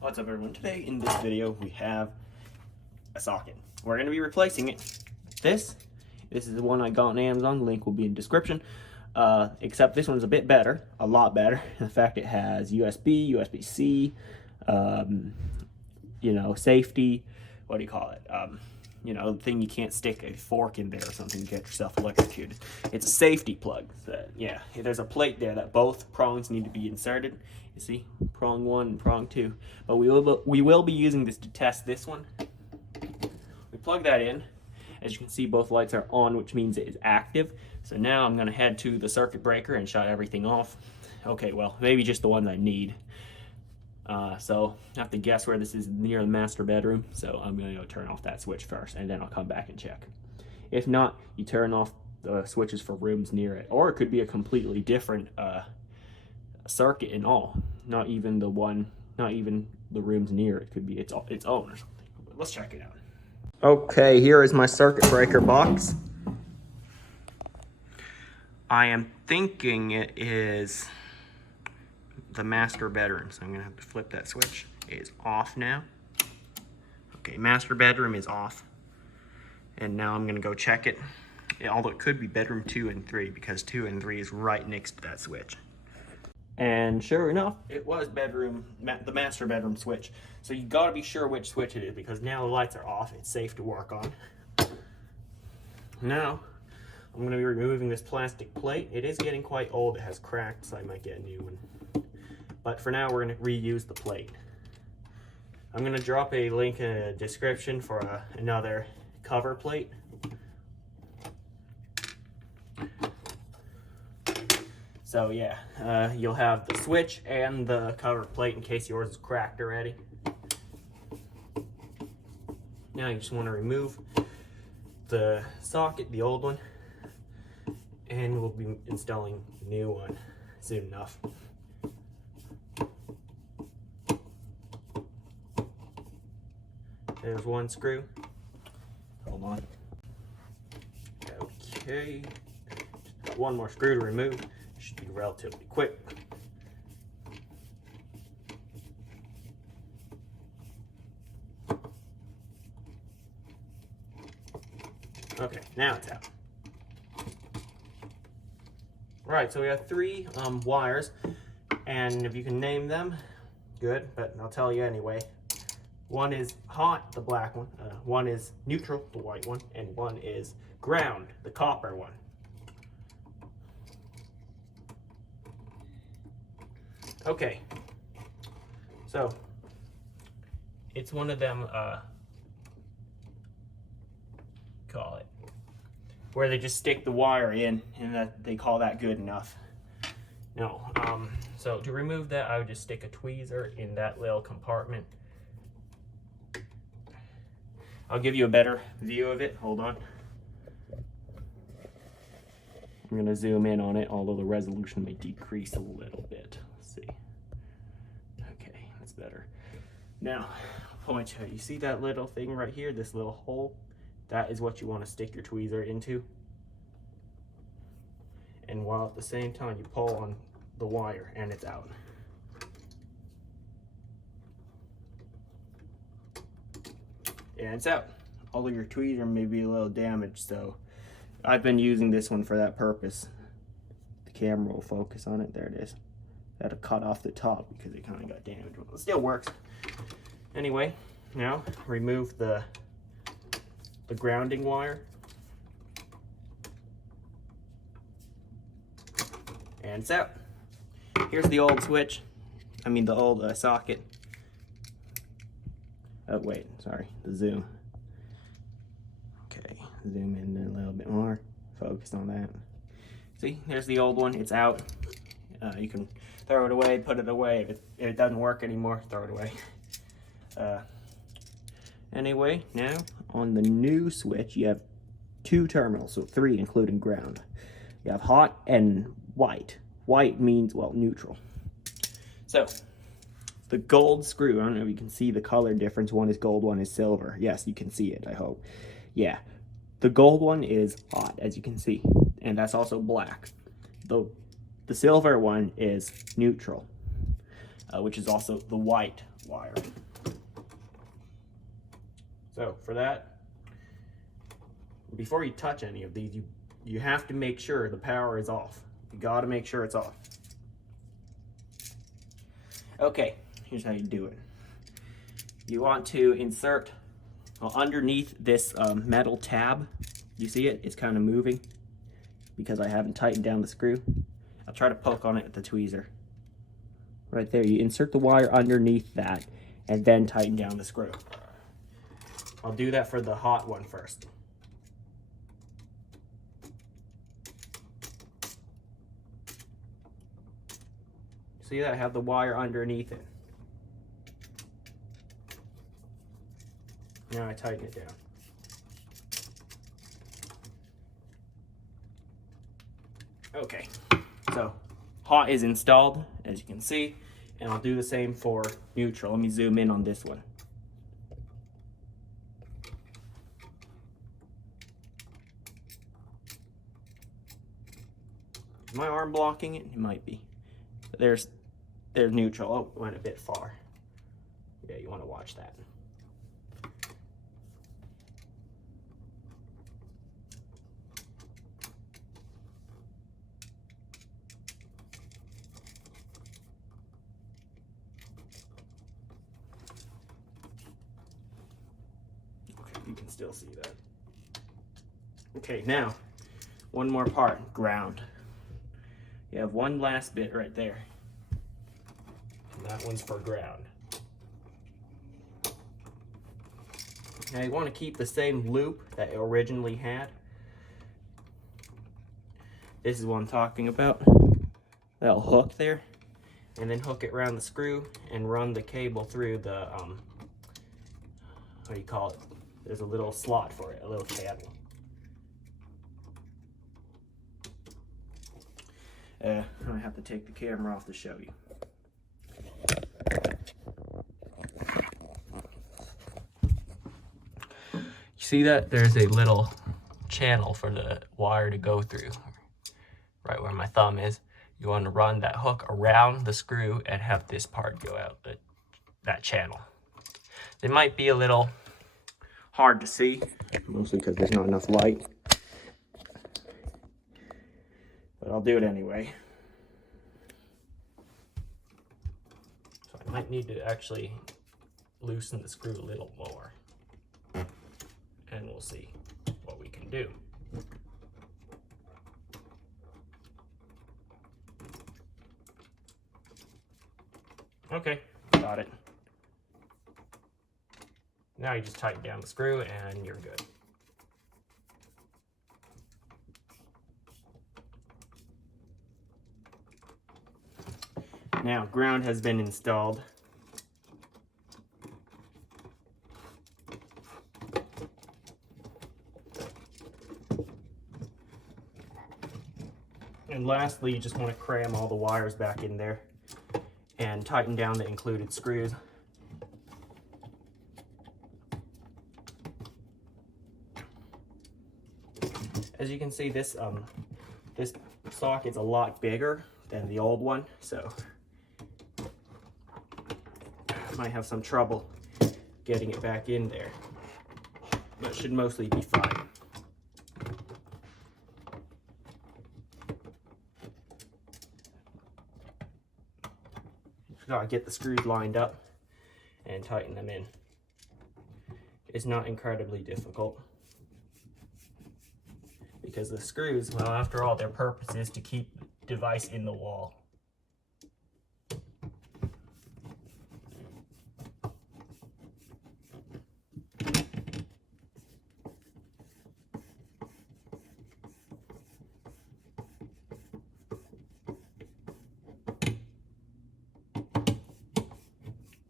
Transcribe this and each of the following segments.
What's up, everyone? Today in this video we have a socket. We're going to be replacing it. This is the one I got on Amazon. The link will be in the description. Except this one's a bit better, a lot better. In fact, it has USB, USB-C, safety. What do you call it? The thing you can't stick a fork in there or something to get yourself electrocuted. It's a safety plug. So, yeah, there's a plate there that both prongs need to be inserted. You see, prong 1 and prong 2. But we will be using this to test this one. We plug that in. As you can see, both lights are on, which means it is active. So now I'm going to head to the circuit breaker and shut everything off. Okay, well, maybe just the ones I need. So I have to guess where this is near the master bedroom. So I'm going to go turn off that switch first, and then I'll come back and check. If not, you turn off the switches for rooms near it. Or it could be a completely different circuit in all. Not even the rooms near it. Could be its own or something. But let's check it out. Okay, here is my circuit breaker box. I am thinking it is the master bedroom, so I'm going to have to flip that switch. It is off now. Okay, master bedroom is off. And now I'm going to go check it. Although it could be bedroom 2 and 3, because 2 and 3 is right next to that switch. And sure enough, it was the master bedroom switch. So you got to be sure which switch it is, because now the lights are off. It's safe to work on. Now, I'm going to be removing this plastic plate. It is getting quite old. It has cracks, so I might get a new one. But for now, we're going to reuse the plate. I'm going to drop a link in the description for another cover plate. So yeah, you'll have the switch and the cover plate in case yours is cracked already. Now you just want to remove the socket, the old one, and we'll be installing the new one soon enough. There's one screw. Hold on. Okay. Just got one more screw to remove. Should be relatively quick. Okay, now it's out. Right, so we have 3 wires, and if you can name them, good, but I'll tell you anyway. One is hot, the black one. One is neutral, the white one, and one is ground, the copper one. Okay, so it's one of them, call it, where they just stick the wire in, and that they call that good enough. No, so to remove that, I would just stick a tweezer in that little compartment. I'll give you a better view of it. Hold on. I'm going to zoom in on it, although the resolution may decrease a little bit. Let's see. Okay, that's better. Now, I'll point you. You see that little thing right here, this little hole? That is what you want to stick your tweezer into. And while at the same time you pull on the wire, and it's out. And it's out. Although your tweezer may be a little damaged, so I've been using this one for that purpose. The camera will focus on it. There it is. I had to cut off the top because it kind of got damaged. Well, it still works. Anyway, now remove the grounding wire. And it's out. Here's the old switch. The old socket. Oh, wait, sorry, the zoom. Okay, zoom in a little bit more. Focus on that. See, there's the old one, it's out. You can throw it away, put it away. If it doesn't work anymore, throw it away. Anyway, now on the new switch, you have 2 terminals, so 3 including ground. You have hot and white. White means, well, neutral. So, the gold screw, I don't know if you can see the color difference. One is gold, one is silver. Yes, you can see it, I hope. Yeah, the gold one is hot, as you can see, and that's also black. The silver one is neutral, which is also the white wire. So for that, before you touch any of these, you have to make sure the power is off. You got to make sure it's off. Okay, here's how you do it. You want to insert underneath this metal tab. You see it? It's kind of moving because I haven't tightened down the screw. I'll try to poke on it with the tweezer. Right there, you insert the wire underneath that and then tighten down the screw. I'll do that for the hot one first. See that I have the wire underneath it. Now I tighten it down. Okay, so hot is installed, as you can see, and I'll do the same for neutral. Let me zoom in on this one. Is my arm blocking it? It might be. There's neutral. Oh, went a bit far. Yeah, you want to watch that. Okay, you can still see that. Okay, now, one more part, ground. You have one last bit right there. And that one's for ground. Now you want to keep the same loop that it originally had. This is what I'm talking about. That'll hook there. And then hook it around the screw and run the cable through the, what do you call it? There's a little slot for it, a little channel. I have to take the camera off to show you. You see that? There's a little channel for the wire to go through, right where my thumb is. You want to run that hook around the screw and have this part go out that channel. It might be a little hard to see, mostly because there's not enough light. But I'll do it anyway. So I might need to actually loosen the screw a little more. And we'll see what we can do. Okay, got it. Now you just tighten down the screw and you're good. Now, ground has been installed. And lastly, you just want to cram all the wires back in there and tighten down the included screws. As you can see, this socket's a lot bigger than the old one, so I might have some trouble getting it back in there, but it should mostly be fine. Just gotta get the screws lined up and tighten them in. It's not incredibly difficult, because the screws, well, after all, their purpose is to keep the device in the wall.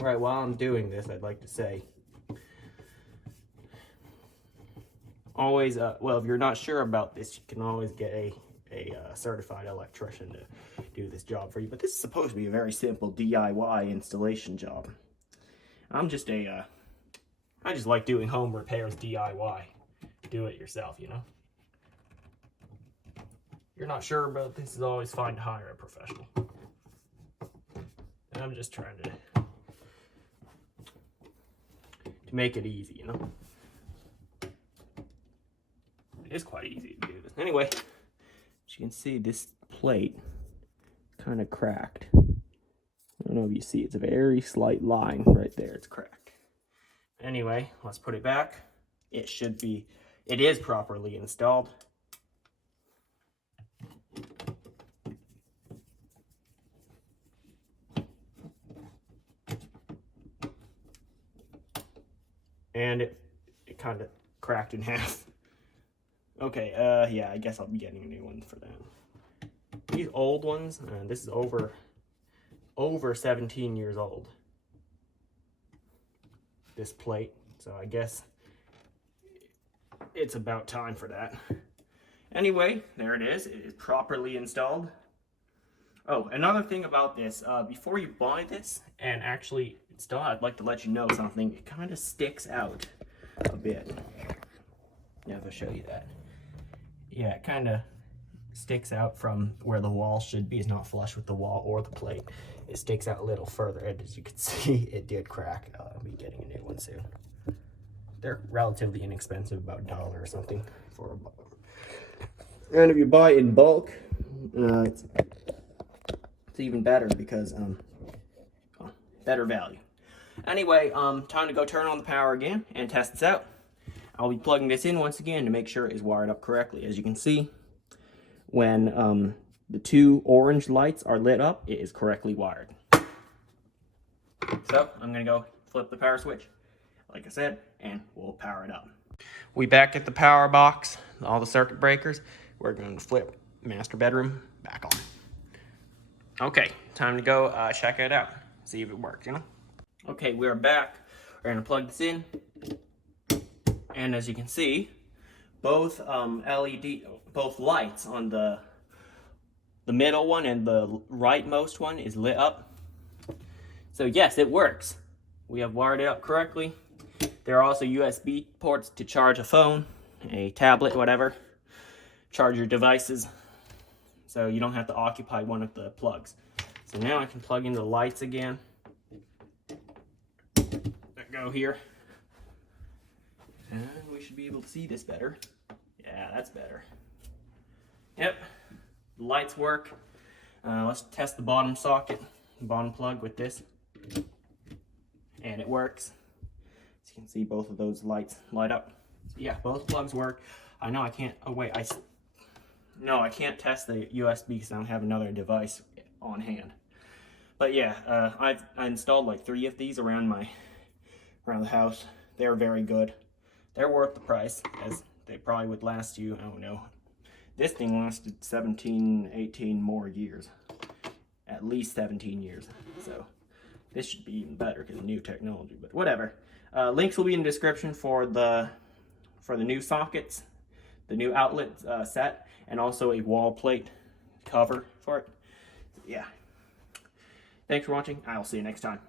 All right, while I'm doing this, I'd like to say, always, well, if you're not sure about this, you can always get a certified electrician to do this job for you. But this is supposed to be a very simple DIY installation job. I just like doing home repairs DIY. Do it yourself, you know. If you're not sure about this, it's always fine to hire a professional. And I'm just trying to to make it easy, you know. It is quite easy to do this. Anyway, as you can see, this plate kind of cracked. I don't know if you see, it's a very slight line right there. It's cracked. Anyway, let's put it back. It is properly installed. And it kind of cracked in half. Okay, yeah, I guess I'll be getting a new one for that. These old ones, this is over 17 years old. This plate, so I guess it's about time for that. Anyway, there it is. It is properly installed. Oh, another thing about this, before you buy this and actually install it, I'd like to let you know something. It kind of sticks out a bit. Yeah, I'll show you that. Yeah, it kind of sticks out from where the wall should be. It's not flush with the wall or the plate. It sticks out a little further, and as you can see, it did crack. I'll be getting a new one soon. They're relatively inexpensive, about $1 or something for a bulk. And if you buy in bulk, it's even better because better value. Anyway, time to go turn on the power again and test this out. I'll be plugging this in once again to make sure it is wired up correctly. As you can see, when the two orange lights are lit up, it is correctly wired. So I'm gonna go flip the power switch, like I said, and we'll power it up. We back at the power box, all the circuit breakers. We're going to flip master bedroom back on. Okay, time to go check it out, see if it works, you know? Okay, we're back. We're gonna plug this in. And as you can see, both both lights on the middle one and the rightmost one is lit up. So yes, it works. We have wired it up correctly. There are also USB ports to charge a phone, a tablet, whatever. Charge your devices, so you don't have to occupy one of the plugs. So now I can plug in the lights again. There go here. And we should be able to see this better. Yeah, that's better. Yep, the lights work. Let's test the bottom socket, the bottom plug with this. And it works. As you can see, both of those lights light up. So yeah, both plugs work. I know I can't, oh wait, no, I can't test the USB because I don't have another device on hand. But yeah, I installed like 3 of these around the house. They're very good. They're worth the price, as they probably would last you, I don't know. This thing lasted 17, 18 more years. At least 17 years. So this should be even better because of new technology, but whatever. Links will be in the description for the new sockets, the new outlet set, and also a wall plate cover for it. Yeah. Thanks for watching. I'll see you next time.